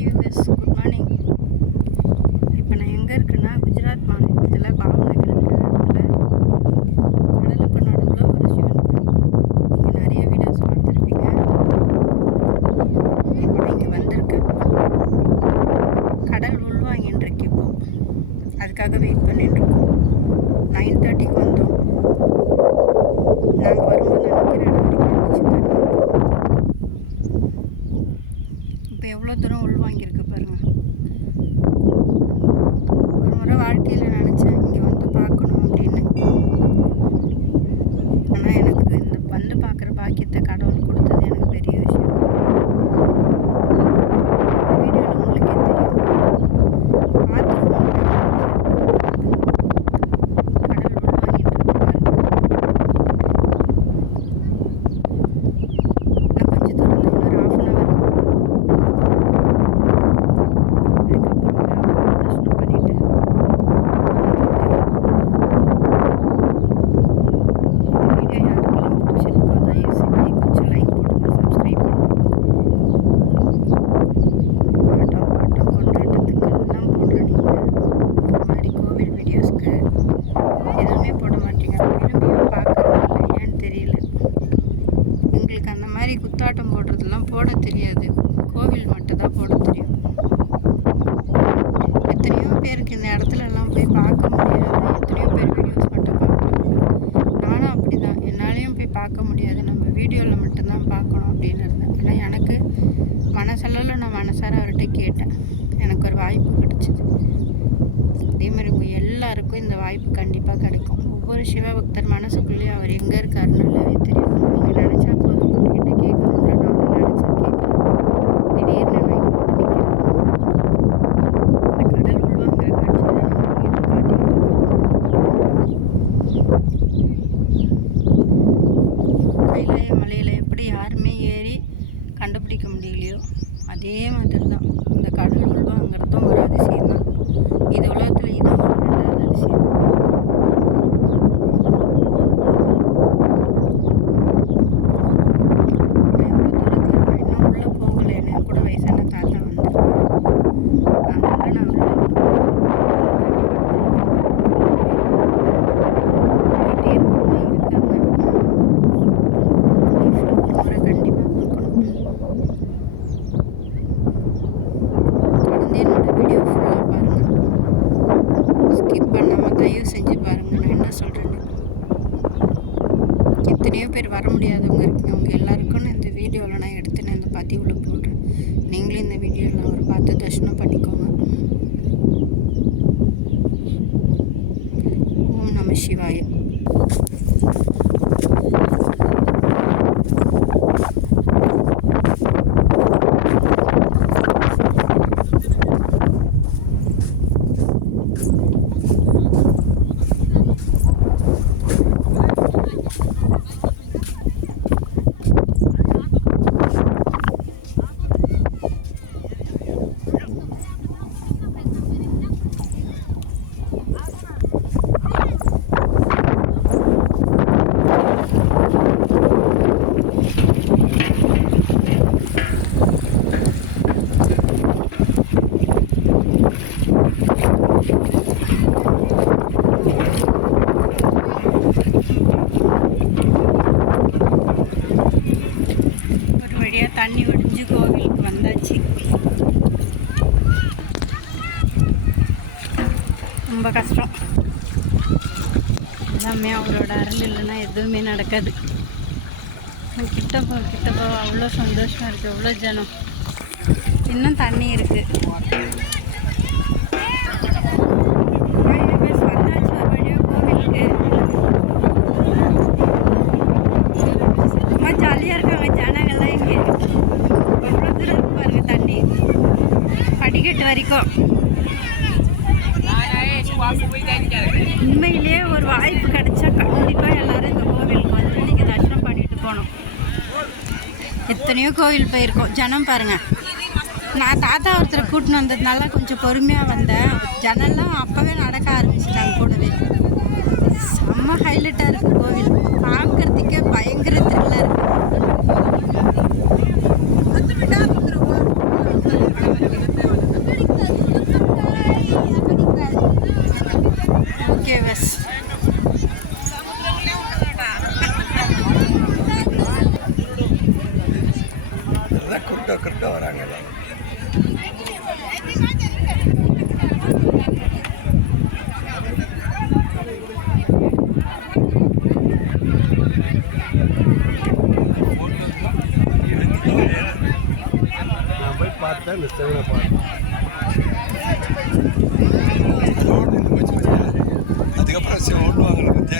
Hi US good morning இப்போ நான் எங்கே இருக்கேன்னா குஜராத் மாநிலத்தில் பாவநகர் இடத்துல கடலுக்கு நடுவில் ஒரு சிவன் கோயில் நீங்கள் நிறைய வீடியோஸ் பார்த்துருப்பீங்க. இப்போ நான் இங்கே வந்திருக்கேன். கடல் உள்வாங்கின்னு இருக்கு இப்போ. அதுக்காக வெயிட் பண்ணிட்டு இருக்கோம். நைன் தேர்ட்டிக்கு வந்து நாங்கள் வரும்போது நினைக்கிற இடம் வரைக்கும் இருந்துச்சு தண்ணி இப்போ எவ்வளோ தூரம் உள்வாங்கியிருக்கு பாருங்க ஒரு முறை வாழ்க்கையில் நினச்சேன் இங்கே வந்து பார்க்கணும் அப்படின்னு ஆனால் எனக்கு இந்த வந்து பார்க்குற பாக்கியத்தை கடவுள் கொடுத்தது எனக்கு பெரிய விஷயம் வீடியோவில் உங்களுக்கே தெரியும் பார்த்து phone கடல் உள்வாங்கிட்டு இருக்கு பாருங்க இன்னும் கொஞ்சம் தூரம் தான் இன்னொரு half அன் hour அதுக்கப்புறம் போய் அம்மா தரிசனம் பண்ணிட்டு இந்த வீடியோ யாருக்கெல்லாம் பிடிச்சிருக்கோ தயவு செஞ்சு கொஞ்சம் லைக் போடுங்க சப்ஸ்கிரைப் பண்ணுங்க ஆட்டம் பாட்டம் கொண்டாட்டத்துக்கெல்லாம் போடுற நீங்கள் இந்த மாதிரி கோவில் வீடியோஸ்க்கு எதுவுமே போட மாட்டீங்க விரும்பியும் பார்க்குறது இல்லை ஏன்னு தெரியல எங்களுக்கு அந்த மாதிரி குத்தாட்டம் போடுறதெல்லாம் போட தெரியாது. கோவில் மட்டும் தான் போட தெரியும். எத்தனையோ பேருக்கு இந்த இடத்துலலாம் போய் பார்க்க முடியாது. எத்தனையோ பேர் வீடியோஸ் மட்டும் பார்க்கணும் நானும் அப்படி தான் என்னாலையும் போய் பார்க்க முடியாது. நம்ம வீடியோவில் மட்டும்தான் பார்க்கணும் அப்படின்னு இருந்தேன். ஆனால் எனக்கு மனசளவில் நான் மனசார அவர்கிட்ட கேட்டேன். எனக்கு ஒரு வாய்ப்பு கிடைச்சிது. அதே மாதிரி உங்கள் எல்லாருக்கும் இந்த வாய்ப்பு கண்டிப்பாக கிடைக்கும். ஒவ்வொரு சிவபக்தர் மனசுக்குள்ளேயும் அவர் எங்கே இருக்காருன்னு நல்லாவே தெரியும். யாருமே ஏறி கண்டுபிடிக்க முடியலையோ? அதே மாதிரி தான் இந்த கடல் உள்வாங்கிறதும் ஒரு அதிசயம் தான் இது உலகத்தில் இதுவும் ஒரு ரெண்டாவது அதிசயம். நான் இன்னும் உள்ளே போகலை. கூட வயசான தாத்தா வந்திருக்காரு அதனால நான் பண்ணாமல் தயவு செஞ்சு பாருங்கள் நான் என்ன சொல்கிறேன்னு எத்தனையோ பேர் வர முடியாதவங்க இருக்குது அவங்க எல்லாருக்கும் இந்த வீடியோவில் நான் எடுத்து நான் இந்த பதிவில் போடுறேன். நீங்களும் இந்த வீடியோவில் அவர் பார்த்து தர்ஷனம் பண்ணிக்கோங்க. ஓம் நம சிவாய ஒரு வழியாக தண்ணி ஒடிஞ்சு கோவிலுக்கு வந்தாச்சு ரொம்ப கஷ்டம். எல்லாமே அவரோட அருள் இல்லைன்னா எதுவுமே நடக்காது. கிட்ட போ கிட்ட போ அவ்வளோ சந்தோஷம் இருக்குது அவ்வளோ ஜனம். இன்னும் தண்ணி இருக்குது ஒரு வழியாக கோவிலுக்கு ரொம்ப ஜாலியாக இருக்காங்க ஜனங்கள்லாம் இங்கே. எவ்வளோ தூரம் பாருங்கள் பாருங்க தண்ணி. படிக்கட்டு வரைக்கும். உண்மையிலேயே ஒரு வாய்ப்பு கிடைச்சா கண்டிப்பாக எல்லாரும் இந்த கோவிலுக்கு வந்து நீங்கள் தரிசனம் பண்ணிட்டு போகணும். எத்தனையோ கோவில் போயிருக்கோம். ஜனம் பாருங்கள் நான் தாத்தா ஒருத்தரை கூட்டின்னு வந்ததுனால கொஞ்சம் பொறுமையாக வந்தேன். ஜனம்லாம் அப்போவே நடக்க ஆரம்பிச்சிட்டாங்க கூடவே. செம்ம ஹைலைட்டாக இருக்குது கோவில். பார்க்குறதுக்கே பயங்கர த்ரில்லாக இருக்குது குருட்டோ குருட்டோ வராங்க பார்த்தேன் இந்த செவனை பார்த்தேன். 这个螃蟹我弄了。